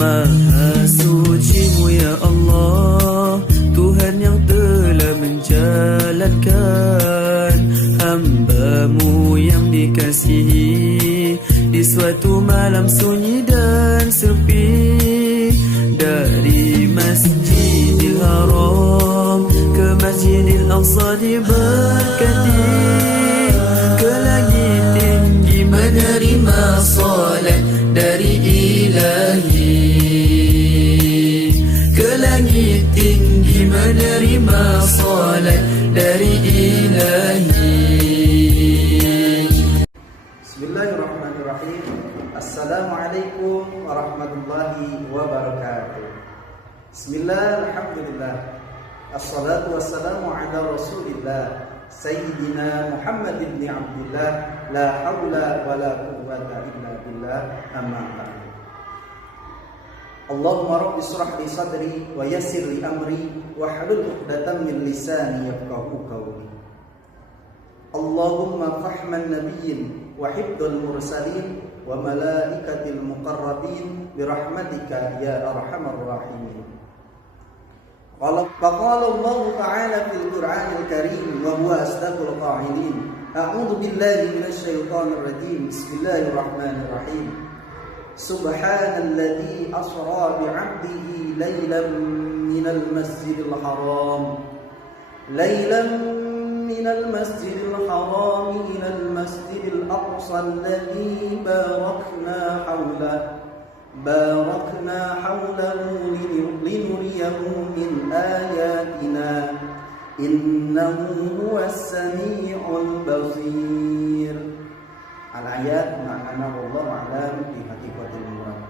Maha suci-Mu ya Allah, Tuhan yang telah menjalankan hamba-Mu yang dikasihi di suatu malam sunyi dan sepi. Dari Masjidil Haram ke Masjidil Aqsa diberkati, ke langit tinggi menerima salat dari Ilahi, ke langit tinggi menerima salat dari Ilahi. Bismillahirrahmanirrahim. Assalamualaikum warahmatullahi wabarakatuh. Bismillah, alhamdulillah, assalatu wassalamu ala rasulillah Sayyidina Muhammad ibn Abdullah, la hawla wa la quwwata illa billah, amma ba'du. Allahumma rabbi israh li sadri wa yassir li amri wa hlul 'uqdatam min lisani yafqahu qawli. Allahumma fahman nabiyyin wa hifdzal mursalin wa malaikatil muqarrabin birahmatika ya arhamar rahimin. Faqala Allah ta'ala fil Qur'anil Karim wa huwa asdaqul qa'ilin. A'udzu billahi minasy syaithanir rajim. Bismillahirrahmanirrahim. Subhanalladzi asra bi 'abdihi lailan minal masjidil haram من المسجد الحرام إلى المسجد الأقصى الذي باركنا حوله لنريه من آياتنا إنه هو السميع البصير. Al-ayat makna wallahu a'lam bi haqiqatil murad.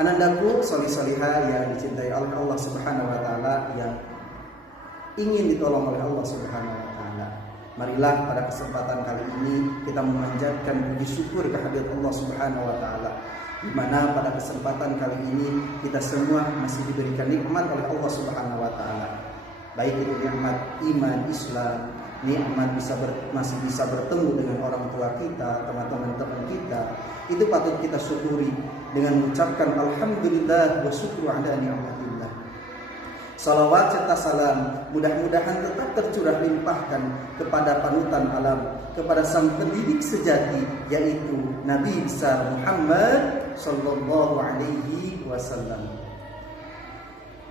Anandaku solih-solihah yang dicintai oleh Allah Subhanahu wa taala, yang ingin ditolong oleh Allah Subhanahu wa taala. Marilah pada kesempatan kali ini kita memanjatkan puji syukur kehadirat Allah Subhanahu wa taala, di mana pada kesempatan kali ini kita semua masih diberikan nikmat oleh Allah Subhanahu wa taala. Baik itu nikmat iman Islam, nikmat masih bisa bertemu dengan orang tua kita, teman-teman kita. Itu patut kita syukuri dengan mengucapkan alhamdulillah wa syukru ala ni'matillah. Salawat serta salam mudah-mudahan tetap tercurah limpahkan kepada panutan alam, kepada sang pendidik sejati, yaitu Nabi besar Muhammad sallallahu alaihi wasallam.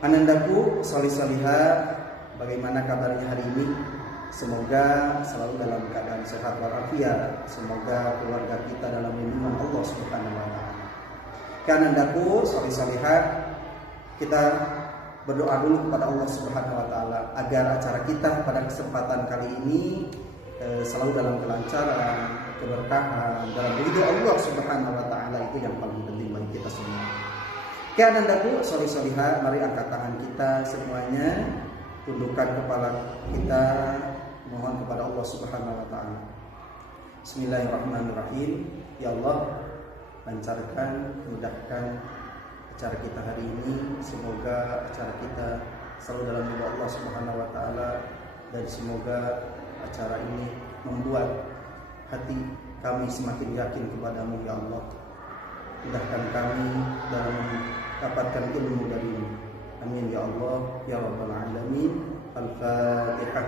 Anandaku solih-solihah, bagaimana kabarnya hari ini? Semoga selalu dalam keadaan sehat walafiat. Semoga keluarga kita dalam lindungan Allah Subhanahu wa taala. Anandaku solih-solihah, kita berdoa dulu kepada Allah Subhanahu wa taala agar acara kita pada kesempatan kali ini selalu dalam kelancaran, keberkahan, dalam ridho Allah Subhanahu wa taala. Itu yang paling penting bagi kita semua. Anandaku solih-solihah, mari angkat tangan kita semuanya, tundukkan kepala kita, mohon kepada Allah Subhanahu wa taala. Bismillahirrahmanirrahim. Ya Allah, lancarkan, mudahkan acara kita hari ini. Semoga acara kita selalu dalam ridho Allah Subhanahu wa taala, dan semoga acara ini membuat hati kami semakin yakin kepadamu ya Allah. Mudahkan kami dalam mendapatkan ilmu darimu. Amin ya Allah ya rabbal alamin. Al-Fatihah.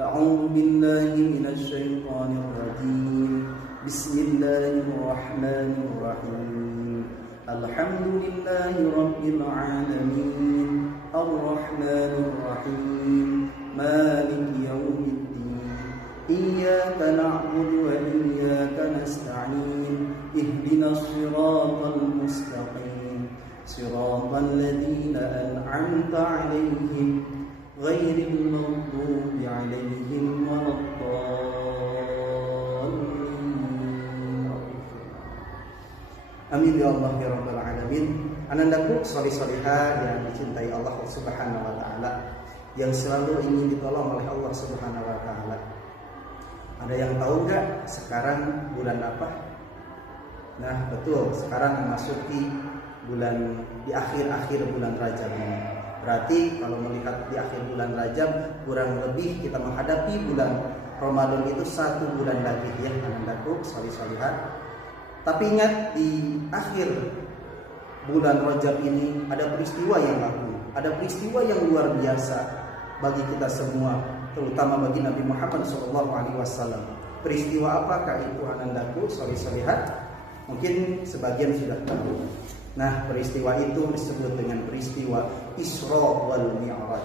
A'udzu billahi minasy syaithanir rajim. Bismillahirrahmanirrahim. Alhamdulillahi rabbil alamin. Ar-Rahmanir Rahim. Maliki yaumiddin. Iyyaka na'budu wa iyyaka nasta'in. Ihdinas siratal mustaqim. Siratal ladzina an'amta 'alaihim ghairil maghdubi 'alaihim waladdallin. Amin ya Allah ya rabbal alamin. Anandaku solih-solihah yang dicintai Allah Subhanahu wa taala, yang selalu ingin ditolong oleh Allah Subhanahu wa taala. Ada yang tahu enggak sekarang bulan apa? Nah, betul, sekarang memasuki bulan, di akhir-akhir bulan Rajab ini. Berarti kalau melihat di akhir bulan Rajab, kurang lebih kita menghadapi bulan Ramadan itu 1 bulan lagi ya, anandaku solih-solihah. Tapi ingat, di akhir bulan Rajab ini ada peristiwa yang agung, ada peristiwa yang luar biasa bagi kita semua, terutama bagi Nabi Muhammad SAW. Peristiwa apakah itu anandaku, soleh-solehat? Mungkin sebagian sudah tahu. Nah, peristiwa itu disebut dengan peristiwa Isra wal Mi'raj.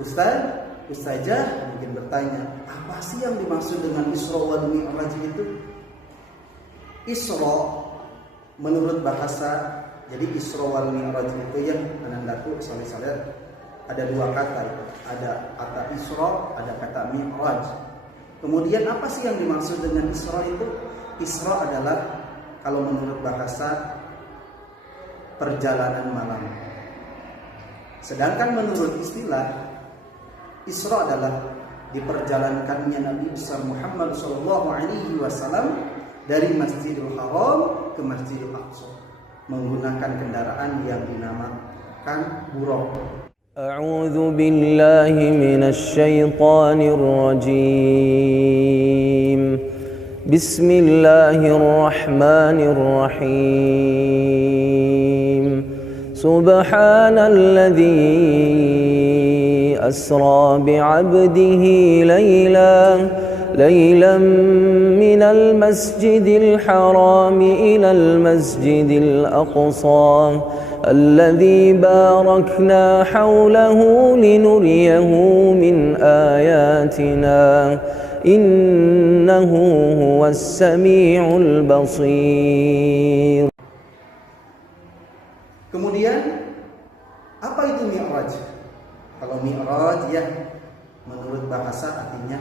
Ustazah mungkin bertanya, apa sih yang dimaksud dengan Isra wal Mi'raj itu? Isra menurut bahasa, jadi Isra wal Mi'raj itu yang anandaku soleh-solehat ada dua kata itu. Ada kata Isra, ada kata Mi'raj. Kemudian apa sih yang dimaksud dengan Isra itu? Isra adalah kalau menurut bahasa perjalanan malam. Sedangkan menurut istilah Isra adalah diperjalankannya Nabi besar Muhammad SAW dari Masjidil Haram ke Masjidil Aqsa menggunakan kendaraan yang dinamakan buraq. أعوذ بالله من الشيطان الرجيم بسم الله الرحمن الرحيم سبحان الذي أسرى بعبده ليلا من المسجد الحرام إلى المسجد الأقصى الذي باركنا حوله لنريه من آياتنا إنه هو السميع البصير. Kemudian apa itu Mi'raj? Kalau Mi'raj ya menurut bahasa artinya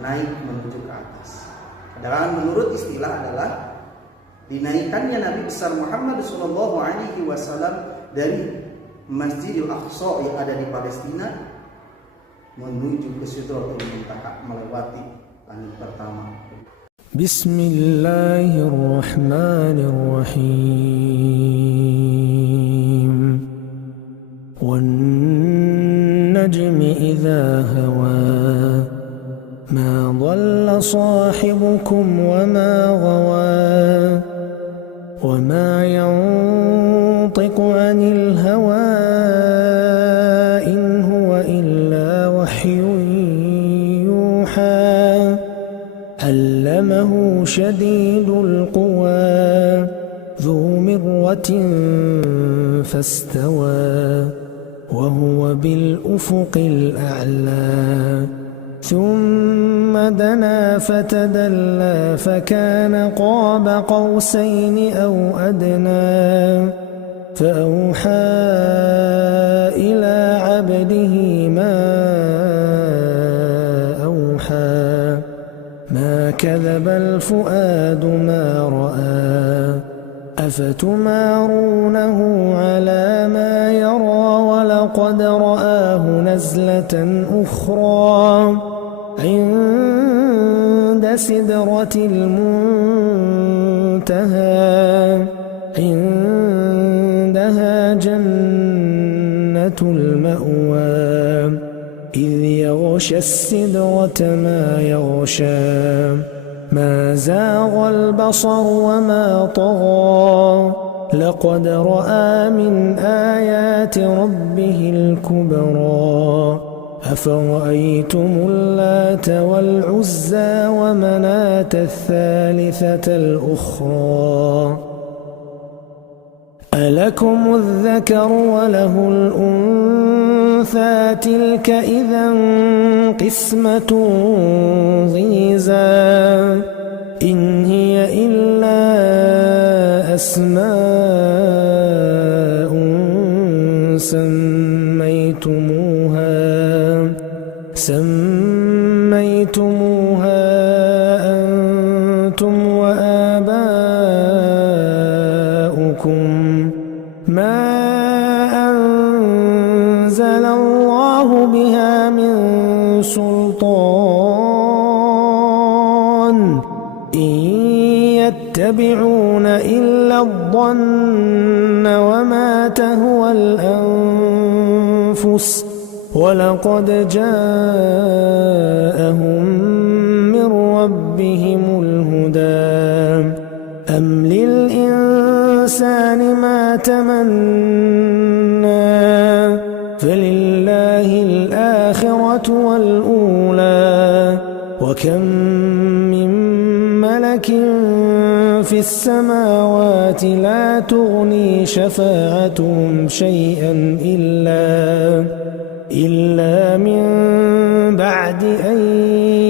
naik menuju ke atas. Dan menurut istilah adalah dinaikkannya Nabi besar Muhammad SAW dari Masjidil Aqsa yang ada di Palestina menuju ke Sidratul Muntaha, melewati langit pertama. Bismillahirrahmanirrahim. Wan najmi idza hawa ma dhalla sahibukum wa ma ghawa وما ينطق عن الهوى إن هو إلا وحي يوحى علمه شديد القوى ذو مرة فاستوى وهو بالأفق الأعلى ثم دنا فتدلى فكان قاب قوسين أو أدنى فأوحى إلى عبده ما أوحى ما كذب الفؤاد ما رأى أفتمارونه على ما يرى ولقد رآه نزلة أخرى عند سدرة المنتهى عندها جنة المأوى إذ يغشى السدرة ما يغشى ما زاغ البصر وما طغى لقد رأى من آيات ربه الكبرى أفرأيتم اللات والعزى ومناة الثالثة الأخرى ألكم الذكر وله الأنثى تلك إذا قسمة ضيزى إن هي إلا أسماء سميتموها أنتم وآباؤكم ما أنزل الله بها من سلطان إن يتبعون إلا الظن وما تهوى الأنفس ولقد جاءهم من ربهم الهدى أم للإنسان الإنسان ما تمنى فلله الآخرة والأولى وكم من ملك في السماوات لا تغني شفاعتهم شيئا إلا من بعد أن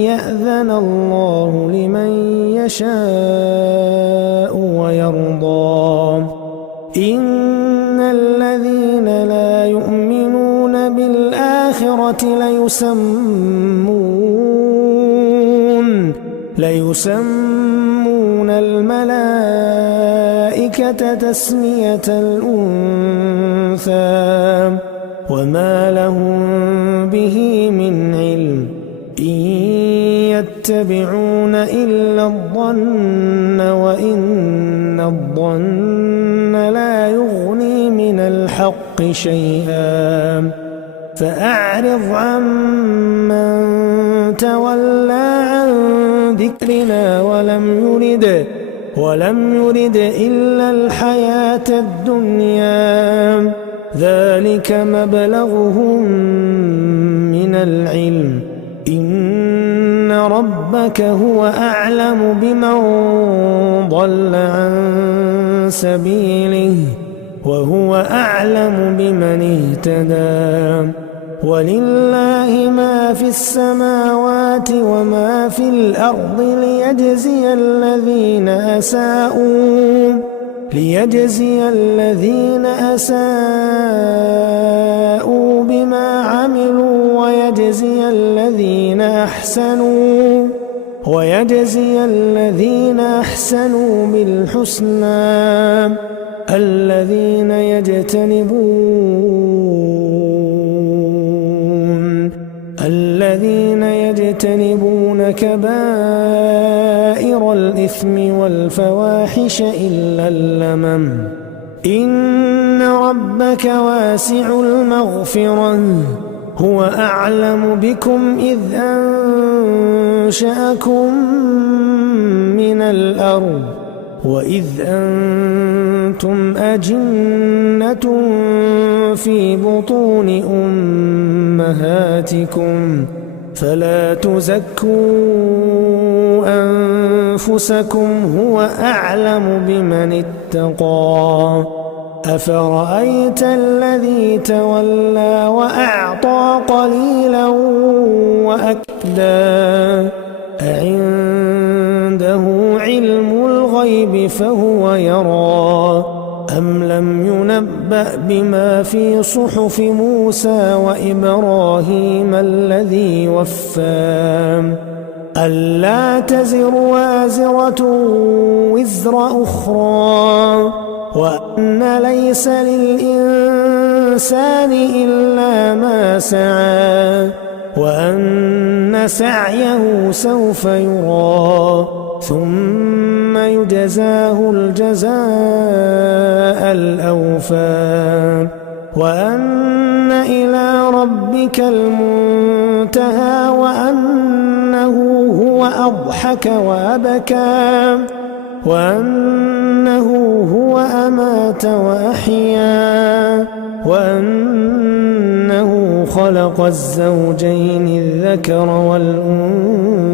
يأذن الله لمن يشاء ويرضى إن الذين لا يؤمنون بالآخرة ليسمون الملائكة تسمية الأنثى وما لهم به من علم إن يتبعون إلا الظن وإن الظن لا يغني من الحق شيئا فأعرض عمن تولى عن ذكرنا ولم يرد إلا الحياة الدنيا ذلك مبلغهم من العلم إن ربك هو أعلم بمن ضل عن سبيله وهو أعلم بمن اهتدى ولله ما في السماوات وما في الأرض ليجزي الذين أساءوا بما عملوا ويجزي الذين أحسنوا بالحسنى الذين يجتنبون كبائر الإثم والفواحش إلا اللمم إن ربك واسع المغفرة هو أعلم بكم إذ أنشأكم من الأرض وإذ أنتم أجنة في بطون أمهاتكم فلا تزكوا أنفسكم هو أعلم بمن اتقى أفرأيت الذي تولى وأعطى قليلا وأكدى أعنده علم الغيب فهو يرى أم لم ينبأ بما في صحف موسى وإبراهيم الذي وفى ألا تزر وازرة وزر أخرى وأن ليس للإنسان إلا ما سعى وأن سعيه سوف يرى ثم يجزاه الجزاء الأوفى وأن إلى ربك المنتهى وأنه هو أضحك وأبكى وأنه هو أمات وأحيا وأنه خلق الزوجين الذكر والأنثى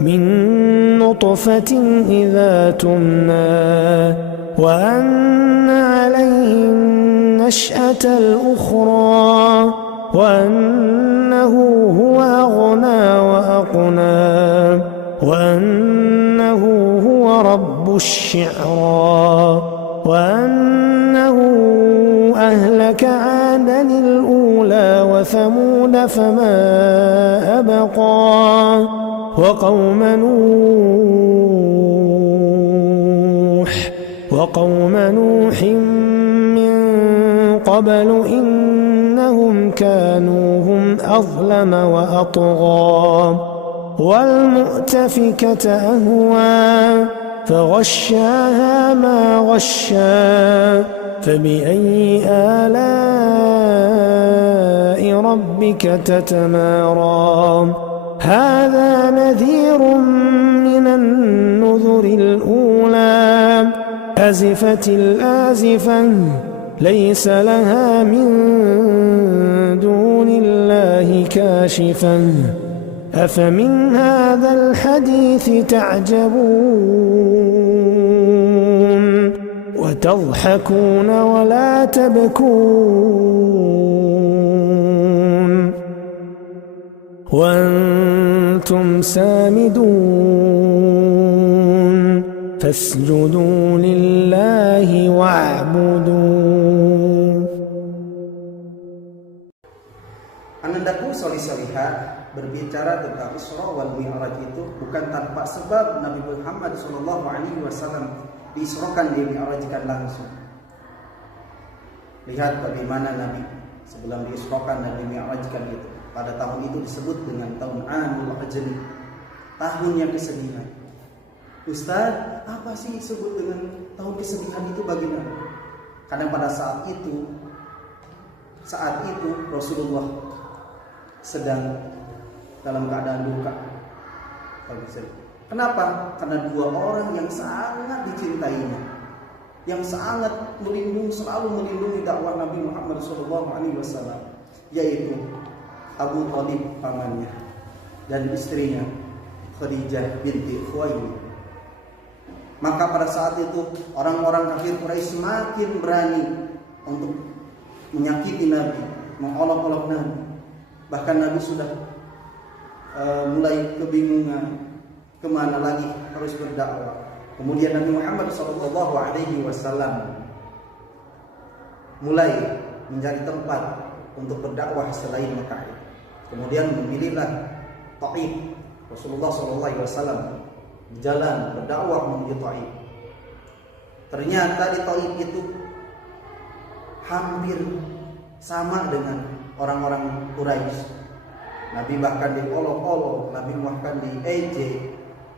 من نطفة إذا تمنى وأن عليه النشأة الأخرى وأنه هو أغنى وأقنى وأنه هو رب الشعرى وأنه أهلك عادا الأولى وثمود فما أبقى وقوم نوح من قبل إنهم كانوا هم أظلم وأطغى والمؤتفكة أهوى فغشاها ما غشا فبأي آلاء ربك تتمارى هذا نذير من النذر الأولى أزفت الآزفة ليس لها من دون الله كاشفة أفمن هذا الحديث تعجبون وتضحكون ولا تبكون وأنتم سامدون فاسجدوا لله واعبدوا. Anandaku solih-solihah, berbicara tentang Isra wal Mi'raj itu bukan tanpa sebab Nabi Muhammad SAW diisrokan, dimi'rajkan langsung. Lihat bagaimana Nabi sebelum diisrokan dan dimi'rajkan itu. Pada tahun itu disebut dengan tahun Amul Ajli, tahunnya kesedihan. Ustaz, apa sih disebut dengan tahun kesedihan itu bagaimana? Karena pada saat itu Rasulullah sedang dalam keadaan duka. Kenapa? Karena dua orang yang sangat dicintainya, yang sangat selalu melindungi dakwah Nabi Muhammad SAW, yaitu Abu Thalib pamannya dan istrinya Khadijah binti Khuwailid. Maka pada saat itu orang-orang kafir Quraisy semakin berani untuk menyakiti Nabi, mengolok-olok Nabi. Bahkan Nabi sudah mulai kebingungan kemana lagi harus berdakwah. Kemudian Nabi Muhammad SAW mulai mencari tempat untuk berdakwah selain Mekah. Kemudian memilihlah Taif. Rasulullah SAW jalan berdakwah menuju Taif. Ternyata di Taif itu hampir sama dengan orang-orang Quraisy. Nabi bahkan diolok-olok, Nabi bahkan diejek,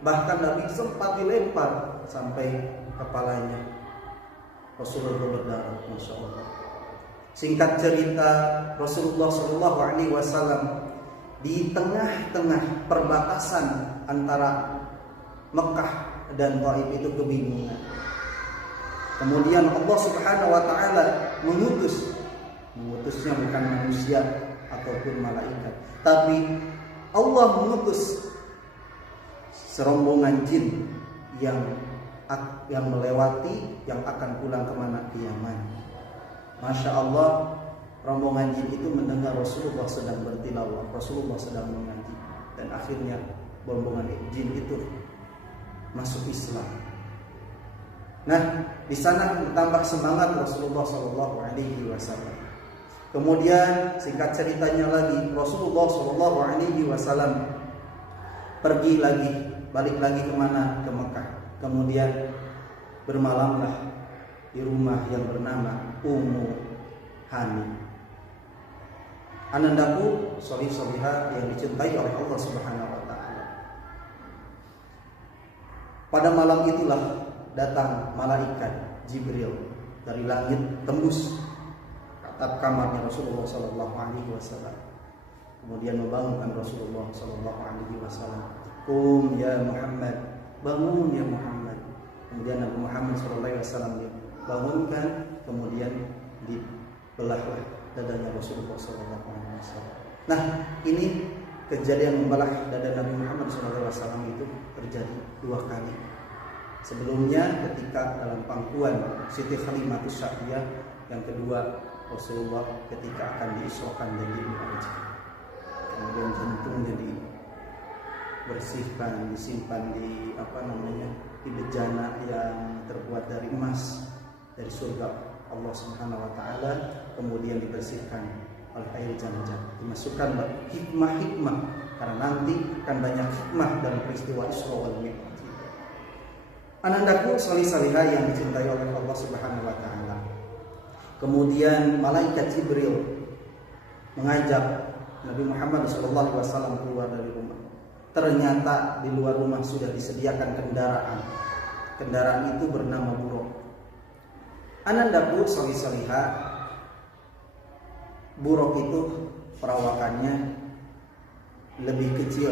bahkan Nabi sempat dilempar sampai kepalanya. Rasulullah berdarah, Masya Allah. Singkat cerita, Rasulullah SAW di tengah-tengah perbatasan antara Mekah dan Taif itu kebingungan. Kemudian Allah Subhanahu wa taala mengutusnya bukan manusia ataupun malaikat, tapi Allah mengutus serombongan jin yang melewati, yang akan pulang kemana? Ke Yaman. Masya Allah, rombongan jin itu mendengar Rasulullah sedang bertilawah, Rasulullah sedang mengaji, dan akhirnya rombongan jin itu masuk Islam. Nah, di sana bertambah semangat Rasulullah SAW. Kemudian singkat ceritanya lagi, Rasulullah SAW pergi lagi, balik lagi kemana? Ke Mekah. Kemudian bermalamlah di rumah yang bernama Ummu Hani. Anandaku solih-solihah yang dicintai oleh Allah Subhanahu wa taala. Pada malam itulah datang malaikat Jibril dari langit, tembus atap kamarnya Rasulullah SAW. Kemudian membangunkan Rasulullah SAW. Qum ya Muhammad, bangun ya Muhammad. Kemudian Nabi Muhammad SAW bangunkan, kemudian dibelahlah dadanya Rasulullah SAW. Nah, ini kejadian membelah dada Nabi Muhammad SAW itu terjadi dua kali. Sebelumnya ketika dalam pangkuan Siti Khalimatus Sya'diyah, yang kedua Rasulullah ketika akan diisrokan dan dimi'rajkan. Kemudian jantungnya dibersihkan, disimpan di di bejana yang terbuat dari emas dari surga Allah Subhanahu wa taala, kemudian dibersihkan oleh air Zam-Zam. Dimasukkan hikmah-hikmah, karena nanti akan banyak hikmah dalam peristiwa Isra wal Mi'raj. Anandaku solih-solihah yang dicintai oleh Allah Subhanahu wa taala. Kemudian malaikat Jibril mengajak Nabi Muhammad SAW keluar dari rumah. Ternyata di luar rumah sudah disediakan kendaraan. Kendaraan itu bernama Buraq. Anandaku solih-solihah, Buraq itu perawakannya lebih kecil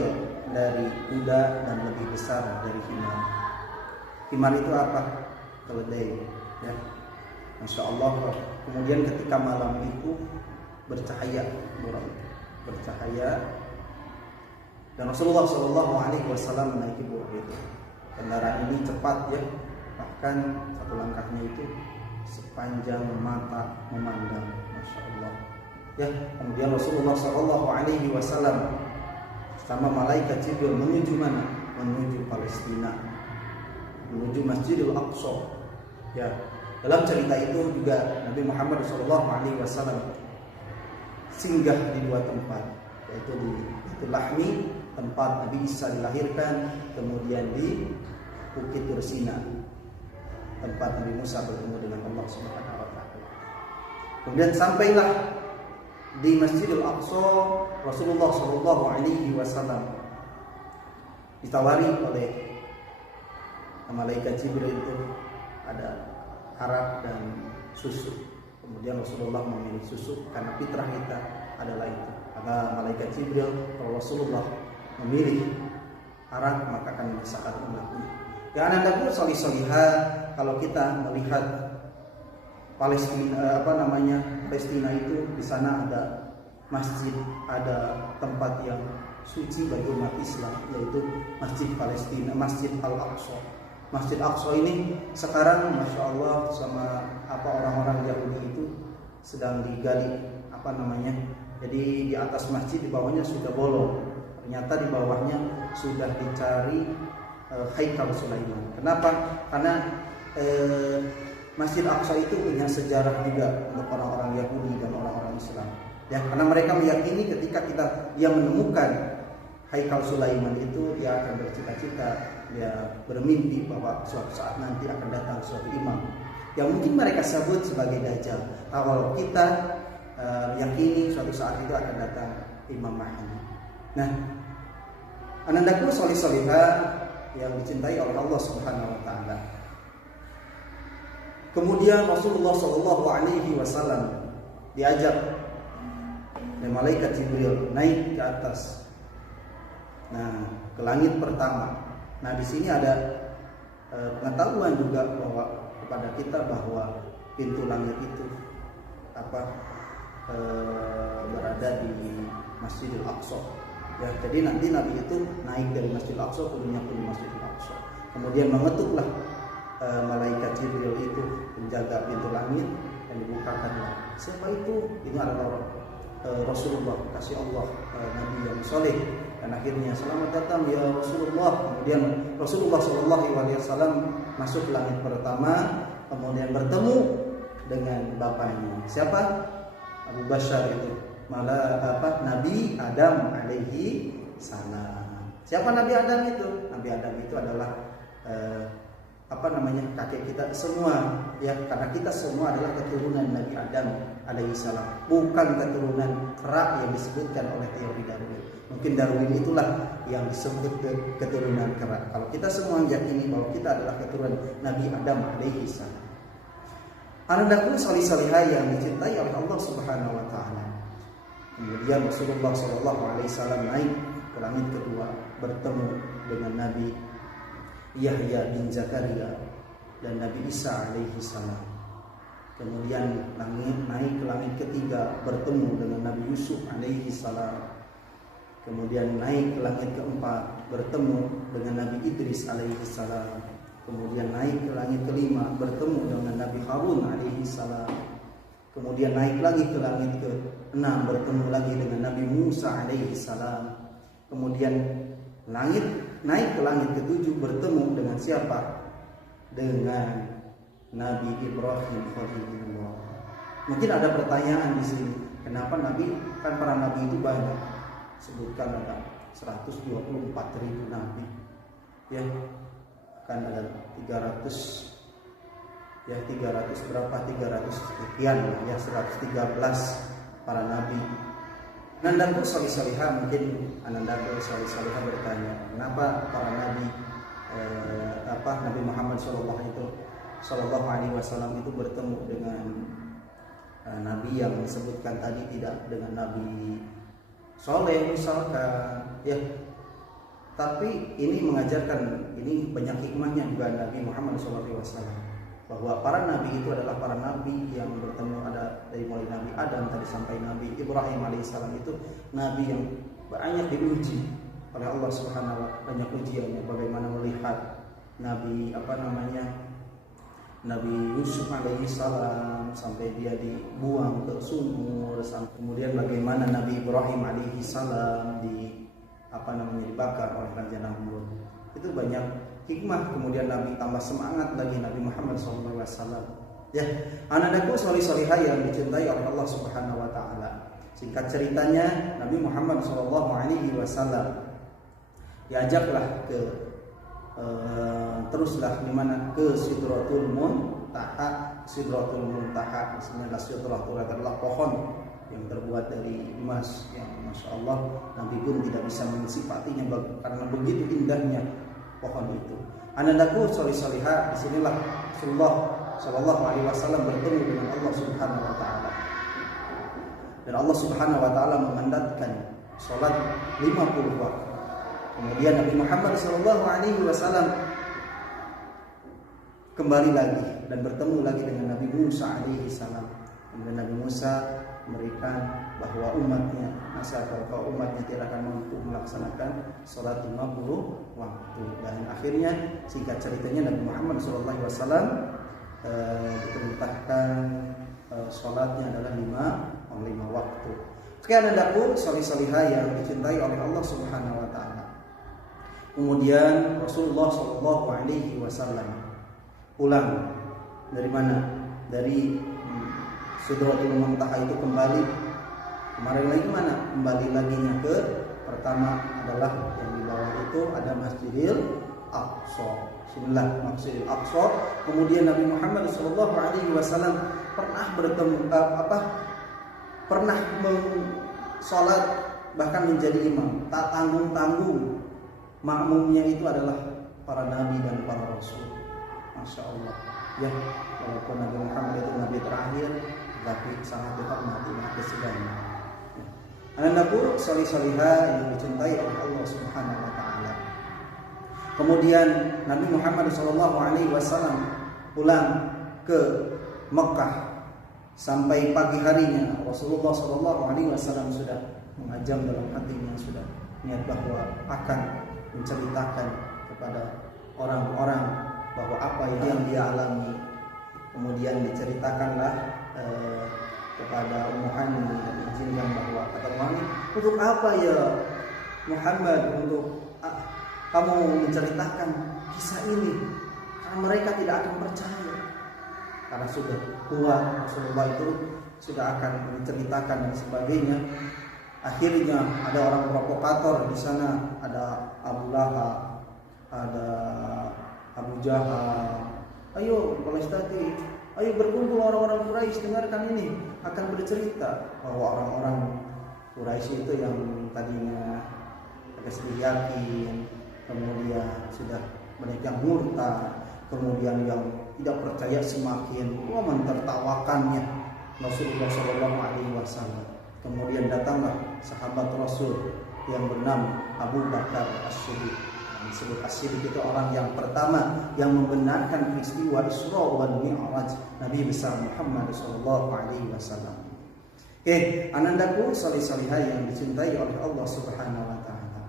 dari kuda dan lebih besar dari himar. Himar itu apa? keledai, ya. Masya Allah. Kemudian ketika malam itu bercahaya, dan Rasulullah Shallallahu Alaihi Wasallam menaiki buruk itu. Kendaraan ini cepat, ya, bahkan satu langkahnya itu sepanjang mata memandang, Masya Allah. Ya, kemudian Rasulullah Shallallahu Alaihi Wasallam sama malaikat Jibril menuju mana? Menuju Palestina, menuju Masjidil Aqsa. Ya, dalam cerita itu juga Nabi Muhammad Shallallahu Alaihi Wasallam singgah di dua tempat, yaitu di Baitul Lahmi, tempat Nabi Isa dilahirkan, kemudian di Bukit Tursina, tempat Nabi Musa bertemu dengan Allah Subhanahu wa taala. Kemudian sampailah di Masjidil Aqsa, Rasulullah Shallallahu Alaihi Wasallam ditawari oleh malaikat Jibril itu ada arak dan susu. Kemudian Rasulullah memilih susu karena fitrah kita adalah itu. Kata malaikat Jibril, kalau Rasulullah memilih arak maka akan menyesatkan umatnya. Ya anandaku solih-solihah, kalau kita melihat Palestina, Palestina itu di sana ada masjid, ada tempat yang suci bagi umat Islam, yaitu Masjid Palestina, Masjid Al-Aqsa. Masjid Aqsa ini sekarang Masya Allah sama orang-orang Yahudi itu sedang digali jadi di atas masjid, di bawahnya sudah bolong. Ternyata di bawahnya sudah dicari Haikal Sulaiman. Kenapa? Karena Masjid Aqsa itu punya sejarah juga untuk orang-orang Yahudi dan orang-orang Islam. Ya, karena mereka meyakini ketika dia menemukan Haikal Sulaiman itu, dia akan bercita-cita, dia bermimpi bahwa suatu saat nanti akan datang suatu imam yang mungkin mereka sebut sebagai Dajjal. Kalau kita yakini suatu saat itu akan datang Imam Mahdi. Nah, anandaku solih-solihah yang dicintai oleh Allah Subhanahu wa taala. Kemudian Rasulullah Shallallahu Alaihi Wasallam diajak oleh malaikat Jibril naik ke atas, ke langit pertama. Nah, di sini ada pengetahuan juga bahwa kepada kita bahwa pintu langit itu berada di Masjidil Aqsa. Ya, jadi nanti Nabi itu naik dari Masjidil Aqsa ke Masjidil Aqsa. Kemudian mengetuklah malaikat Jibril itu menjaga pintu langit dan dibukakanlah. Siapa itu? Ini adalah Rasulullah, kasih Allah, Nabi yang soleh. Dan akhirnya selamat datang ya Rasulullah. Kemudian Rasulullah SAW masuk ke langit pertama, kemudian bertemu dengan bapaknya. Siapa? Abu Bashar itu. Nabi Adam alaihi salam. Siapa Nabi Adam itu? Nabi Adam itu adalah kakek kita semua, ya, karena kita semua adalah keturunan Nabi Adam alaihi salam, bukan keturunan kera yang disebutkan oleh teori Darwin. Mungkin Darwin itulah yang disebut keturunan kera. Kalau kita semua meyakini bahwa kita adalah keturunan Nabi Adam alaihi salam. Anandaku solih-solihah yang dicintai oleh Allah Subhanahu wa taala. Kemudian Rasulullah Shallallahu Alaihi Wasallam naik ke langit kedua, bertemu dengan Nabi Yahya bin Zakaria dan Nabi Isa alaihi salam. Kemudian naik ke langit ketiga, bertemu dengan Nabi Yusuf alaihi salam. Kemudian naik ke langit keempat, bertemu dengan Nabi Idris alaihi salam. Kemudian naik ke langit kelima, bertemu dengan Nabi Harun alaihi salam. Kemudian naik lagi ke langit ke-6, bertemu lagi dengan Nabi Musa alaihi salam. Kemudian naik ke langit ke-7, bertemu dengan siapa? Dengan Nabi Ibrahim Khalilullah. Mungkin ada pertanyaan di sini, kenapa Nabi, kan para Nabi itu banyak, sebutkan ada 124.000 Nabi, ya, kan ada 300 sekian, ya, 113 para Nabi. Anandaku solih-solihah, mungkin anandaku solih-solihah bertanya, kenapa para Nabi Nabi Muhammad Sallallahu Alaihi Wasallam itu bertemu dengan Nabi yang disebutkan tadi tidak dengan Nabi Soleh misalkan, ya. Tapi ini mengajarkan, ini banyak hikmahnya juga Nabi Muhammad SAW. bahwa para nabi itu adalah para nabi yang bertemu, ada dari mulai Nabi Adam tadi sampai Nabi Ibrahim alaihissalam, itu nabi yang banyak diuji oleh Allah Subhanahu wa taala, banyak ujiannya. Bagaimana melihat Nabi Nabi Yusuf alaihissalam sampai dia dibuang ke sumur, kemudian bagaimana Nabi Ibrahim alaihissalam dibakar oleh Raja Namrud. Itu banyak hikmah. Kemudian Nabi tambah semangat lagi, Nabi Muhammad SAW. Ya, anak-anakku solih-solihah yang dicintai oleh Allah Subhanahu wa taala. Singkat ceritanya, Nabi Muhammad SAW diajaklah teruslah di mana ke Sidratul Muntaha. Sidratul Muntaha maksudnya Sidratul adalah pohon yang terbuat dari emas yang Masya Allah Nabi pun tidak bisa mensifatinya karena begitu indahnya pohon itu. Anandaku solih-solihah, disinilah Rasulullah Shallallahu Alaihi Wasallam bertemu dengan Allah Subhanahu Wa Taala, dan Allah Subhanahu Wa Taala memandatkan sholat 50 waktu. Kemudian Nabi Muhammad Shallallahu Alaihi Wasallam kembali lagi dan bertemu lagi dengan Nabi Musa Alaihi Salam. Kemudian Nabi Musa memberikan bahwa umatnya tidak akan mampu melaksanakan sholat 50 waktu, dan akhirnya singkat ceritanya Nabi Muhammad SAW diperintahkan sholatnya adalah 5 waktu. Sekian andaku solih-solihah yang dicintai oleh Allah Subhanahu Wa Taala. Kemudian Rasulullah SAW pulang dari mana? Dari Sidratul Muntaha itu kembali. Kemarin lagi mana? Kembali laginya ke pertama adalah yang di bawah itu ada Masjidil Aqsa. Bismillah, Masjidil Aqsa. Kemudian Nabi Muhammad SAW pernah bertemu pernah sholat bahkan menjadi imam. Tak tanggung-tanggung. Makmumnya itu adalah para nabi dan para rasul. Masya Allah. Ya, walaupun Nabi Muhammad itu nabi terakhir, tapi sangat dihormati, kesegarannya. Anakku solih-solihah yang dicintai oleh Allah Subhanahu Wa Taala. Kemudian Nabi Muhammad SAW pulang ke Mekah. Sampai pagi harinya Rasulullah SAW sudah mengajam dalam hatinya, sudah niat bahwa akan menceritakan kepada orang-orang bahwa apa yang dia alami. Kemudian diceritakanlah kepada Ummu Hani diizinkan bahwa kata Ummu, untuk apa ya Muhammad untuk kamu menceritakan kisah ini, karena mereka tidak akan percaya, karena sudah tua Rasulullah itu sudah akan menceritakan dan sebagainya. Akhirnya ada orang provokator di sana, ada Abu Lahab, ada Abu Jahal. Ayo Palestati, ayo berkumpul orang-orang Quraisy, dengarkan ini, akan bercerita bahwa orang-orang Quraisy itu yang tadinya agak sedikit yakin, kemudian sudah banyak yang murtad, kemudian yang tidak percaya semakin mentertawakannya Rasulullah SAW. Kemudian datanglah sahabat Rasul yang bernama Abu Bakar As-Siddiq. Disebut As-Siddiq itu orang yang pertama yang membenarkan peristiwa Isra wal Mi'raj Nabi besar Muhammad SAW. Anandaku solih-solihah yang dicintai oleh Allah Subhanahu Wa Taala.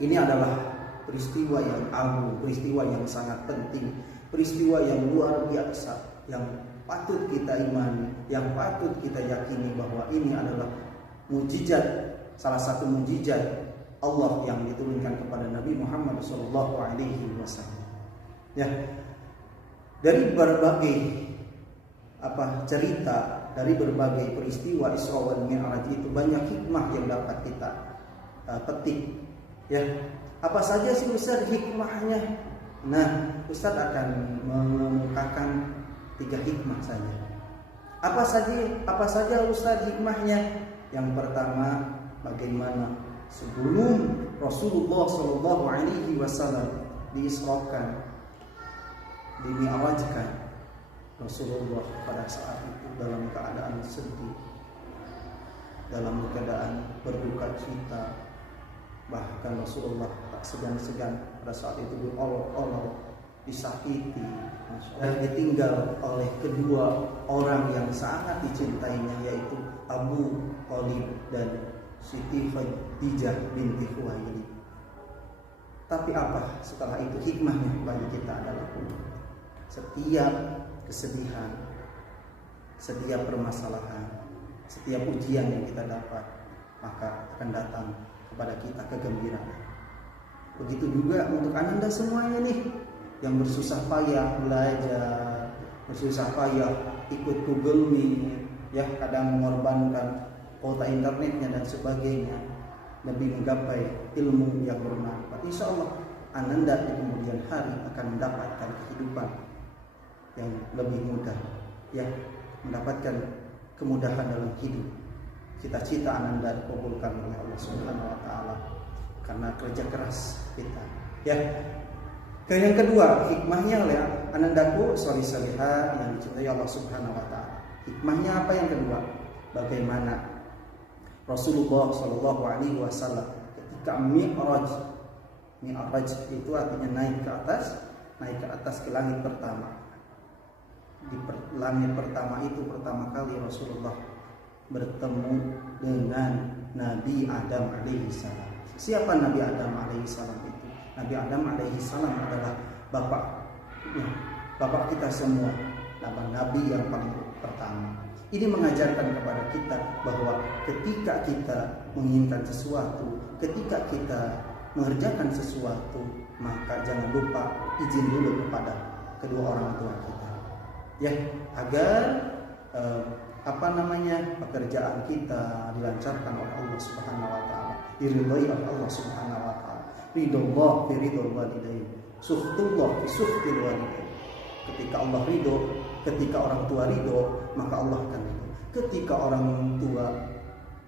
Ini adalah peristiwa yang agung, peristiwa yang sangat penting, peristiwa yang luar biasa, yang patut kita imani, yang patut kita yakini bahwa ini adalah mukjizat, salah satu mukjizat Allah yang diturunkan kepada Nabi Muhammad SAW. Ya, dari berbagai cerita, dari berbagai peristiwa Isra wal Mi'raj itu banyak hikmah yang dapat kita petik. Ya, apa saja sih Ustaz hikmahnya? Nah, Ustaz akan mengemukakan 3 hikmah saja. Apa saja Ustaz hikmahnya? Yang pertama, bagaimana sebelum Rasulullah SAW diisrakan, dimi'rajkan, Rasulullah pada saat itu dalam keadaan sedih, dalam keadaan berduka cita. Bahkan Rasulullah tak segan-segan pada saat itu berolok-olok disakiti, dan ditinggal oleh kedua orang yang sangat dicintainya, yaitu Abu Thalib dan Siti Khadijah binti Khuwailid. Tapi apa setelah itu hikmahnya bagi kita adalah setiap kesedihan, setiap permasalahan, setiap ujian yang kita dapat, maka akan datang kepada kita kegembiraan. Begitu juga untuk Ananda semuanya nih, yang bersusah payah belajar, bersusah payah ikut Google Meet, ya kadang mengorbankan kuota internetnya dan sebagainya demi menggapai ilmu yang bermanfaat. Insya Allah Ananda di kemudian hari akan mendapatkan kehidupan yang lebih mudah, ya mendapatkan kemudahan dalam hidup. Cita-cita Ananda dikabulkan oleh Allah Subhanahu wa taala karena kerja keras kita. Ya. Yang kedua, hikmahnya ya Anandaku solih-solihah yang dicintai Allah Subhanahu wa taala. Hikmahnya apa yang kedua? Bagaimana Rasulullah Shallallahu alaihi wasallam ketika Mi'raj itu artinya naik ke atas ke langit pertama. Di langit pertama itu pertama kali Rasulullah bertemu dengan Nabi Adam alaihissalam. Siapa Nabi Adam alaihissalam itu? Nabi Adam alaihissalam adalah bapak kita semua, nabi yang paling pertama. Ini mengajarkan kepada kita bahwa ketika kita menginginkan sesuatu, ketika kita mengerjakan sesuatu, maka jangan lupa izin dulu kepada kedua orang tua kita, ya, agar pekerjaan kita dilancarkan oleh Allah Subhanahu wa taala, diridhoi oleh Allah Subhanahu wa taala. Ridullah fi ridul walidain, suhtullah fi suhtil walidain. Ketika Allah ridho, ketika orang tua ridho, maka Allah akan ridho. Ketika orang tua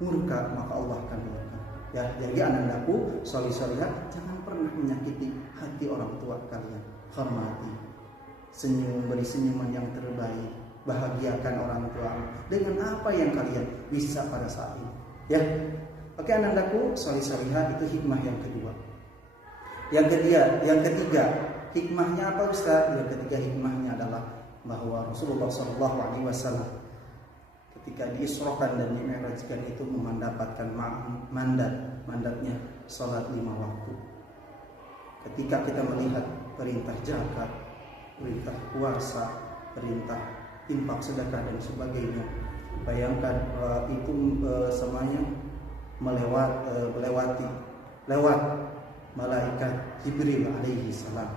murka, maka Allah akan murka. Ya, jadi anandaku solih-solihah, jangan pernah menyakiti hati orang tua kalian. Hormati, senyum, beri senyuman yang terbaik, bahagiakan orang tua dengan apa yang kalian bisa pada saat ini. Ya, oke anandaku solih-solihah, itu hikmah yang kedua. Yang ketiga, hikmahnya apa Ustaz? Yang ketiga hikmahnya adalah bahwa Rasulullah SAW ketika diisrokan dan dimi'rajkan itu mendapatkan mandatnya salat 5 waktu. Ketika kita melihat perintah zakat, perintah puasa, perintah infak sedekah dan sebagainya, bayangkan itu semuanya lewat malaikat Jibril alaihi salam.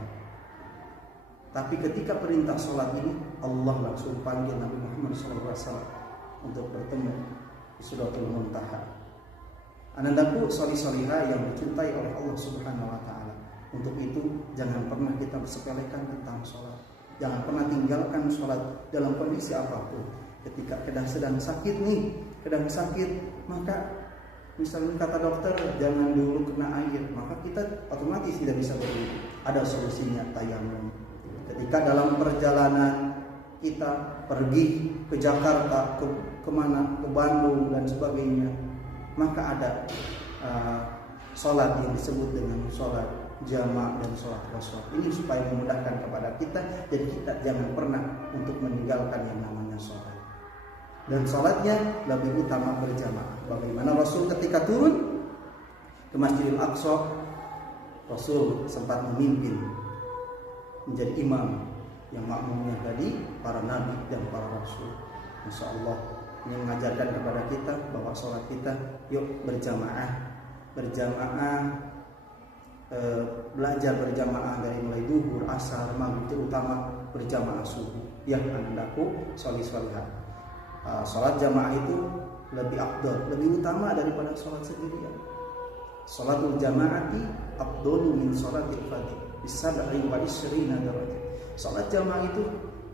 Tapi ketika perintah sholat ini, Allah langsung panggil Nabi Muhammad SAW untuk bertemu di Sidratul Muntaha. Anandaku solih-solihah yang dicintai oleh Allah Subhanahu wa taala. Untuk itu jangan pernah kita bersepelekan tentang sholat. Jangan pernah tinggalkan sholat dalam kondisi apapun. Ketika sedang sakit, maka misalnya kata dokter jangan dulu kena air, maka kita otomatis tidak bisa berwudu. Ada solusinya, tayamum. Ketika dalam perjalanan kita pergi ke Jakarta, ke Bandung dan sebagainya, maka ada sholat yang disebut dengan sholat jama' dan sholat qasar. Ini supaya memudahkan kepada kita, jadi kita jangan pernah untuk meninggalkan yang namanya sholat. Dan sholatnya lebih utama berjamaah. Bagaimana Rasul ketika turun ke Masjidil Aqsa, Rasul sempat memimpin, menjadi imam yang makmumnya tadi para nabi dan para rasul. Masya Allah, ini mengajarkan kepada kita bahwa sholat kita yuk berjamaah, belajar berjamaah dari mulai duhur, asar, maghrib, terutama berjamaah subuh. Yang anandaku solih-solihah, sholat jamaah itu lebih afdal, lebih utama daripada sholat sendirian. Sholatul jamaati afdalu min sholatil fardhi bisab'i wa ishrina darajah. Sholat jamaah itu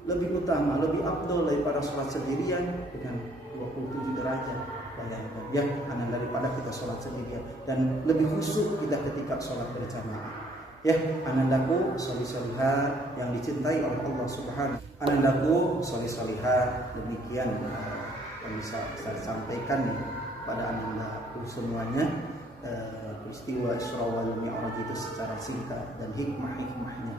lebih utama, lebih afdal daripada sholat sendirian dengan 27 derajat. Bayangkan ya, daripada kita sholat sendirian, dan lebih khusyuk kita ketika sholat berjamaah. Ya, anandaku solih-solihah yang dicintai oleh Allah Subhanahu. Anandaku solih-solihah, demikian yang bisa saya sampaikan pada anandaku semuanya, peristiwa Isra wal Mi'raj itu secara singkat dan hikmah-hikmahnya.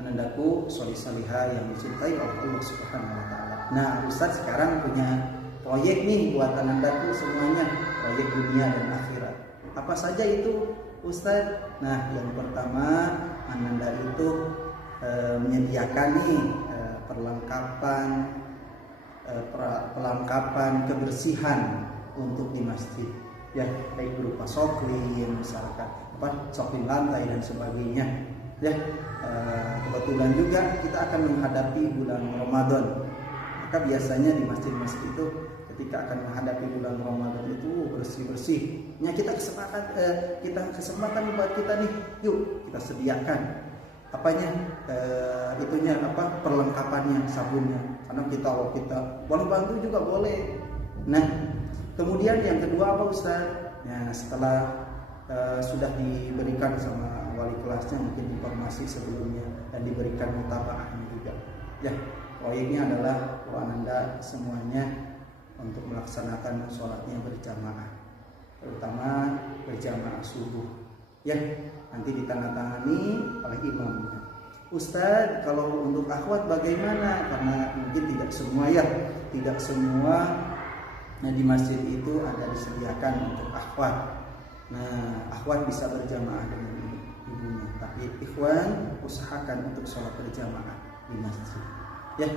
anandaku solih-solihah yang dicintai oleh Allah Subhanahu wa taala. Nah, Ustaz sekarang punya proyek nih buat anandaku semuanya, proyek dunia dan akhirat. Apa saja itu, Ustaz? Nah, yang pertama ananda itu menyediakan nih perlengkapan kebersihan untuk di masjid. Ya, baik berupa soklin misalkan, soklin lantai dan sebagainya. Ya, kebetulan juga kita akan menghadapi bulan Ramadan. Maka biasanya di masjid-masjid itu ketika akan menghadapi bulan Ramadan itu bersih-bersih. Kita kesempatan buat kita nih, yuk kita sediakan perlengkapannya, sabunnya. Karena kita boleh bantu juga boleh. Nah, kemudian yang kedua apa Ustaz? Ya, setelah sudah diberikan sama wali kelasnya mungkin informasi sebelumnya dan diberikan mutabaahnya juga. Ya, proyeknya adalah ananda semuanya untuk melaksanakan sholatnya berjamaah, terutama berjamaah subuh. Ya, nanti ditandatangani oleh imamnya. Ustadz, kalau untuk akhwat bagaimana? Karena mungkin tidak semua di masjid itu ada disediakan untuk akhwat. Nah, akhwat bisa berjamaah dengan ibunya, tapi ikhwan usahakan untuk sholat berjamaah di masjid. Ya,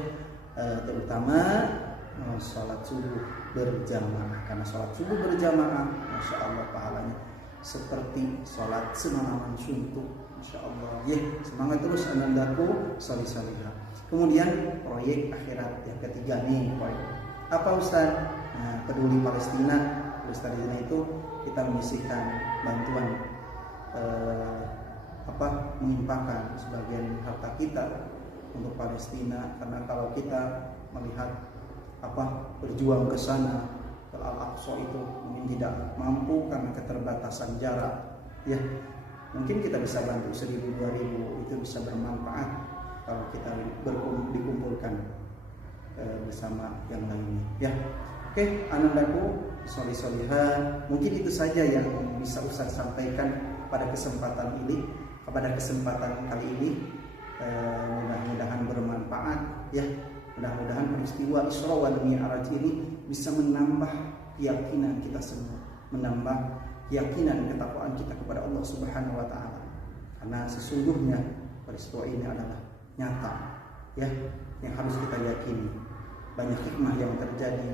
terutama sholat subuh berjamaah, karena sholat subuh berjamaah, masya Allah pahalanya seperti sholat semalaman suntuk, masya Allah. Ya, semangat terus anandaku solih-solihah. Kemudian proyek akhirat yang ketiga nih, proyek apa Ustaz? Nah, peduli Palestina. Palestina itu kita menyisihkan bantuan, mengimpakkan sebagian harta kita untuk Palestina, karena kalau kita melihat berjuang ke sana ke Al-Aqsa itu mungkin tidak mampu karena keterbatasan jarak. Ya, mungkin kita bisa bantu 1.000-2.000, itu bisa bermanfaat kalau kita dikumpulkan bersama yang lainnya. Ya, oke, anandaku solih-solihah, mungkin itu saja yang bisa Ustaz sampaikan pada kesempatan kali ini. Mudah-mudahan bermanfaat ya. Mudah-mudahan peristiwa Isra wal Mi'raj ini bisa menambah keyakinan kita semua, menambah keyakinan ketakwaan kita kepada Allah Subhanahu wa taala. Karena sesungguhnya peristiwa ini adalah nyata ya, yang harus kita yakini. Banyak hikmah yang terjadi.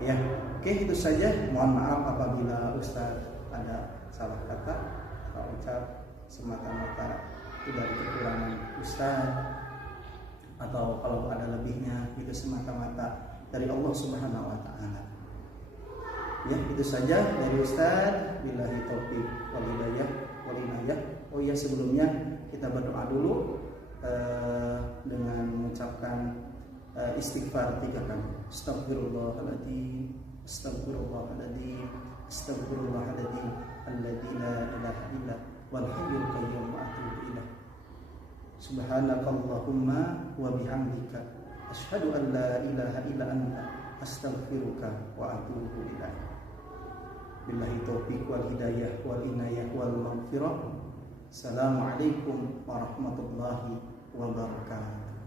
Ya, oke, itu saja. Mohon maaf apabila Ustaz ada salah kata atau ucap, semata-mata itu dari kekurangan Ustaz, atau kalau ada lebihnya itu semata-mata dari Allah Subhanahu wa taala. Ya, itu saja dari Ustaz. Billahi taufik wal hidayah wal inayah. Oh iya, sebelumnya kita berdoa dulu dengan mengucapkan istighfar 3 kali. Astagfirullahaladzim, astagfirullahaladzim, astagfirullahaladzim, alladzi la ilaha illa wal hayyul qayyum wa atubu ilaih. Subhanakallahumma wa bihamdika asyhadu an la ilaha illa anta astaghfiruka wa atubu ilaik. Billahi taufiq wal hidayah wal inayah wal maghfirah. Assalamualaikum warahmatullahi wabarakatuh.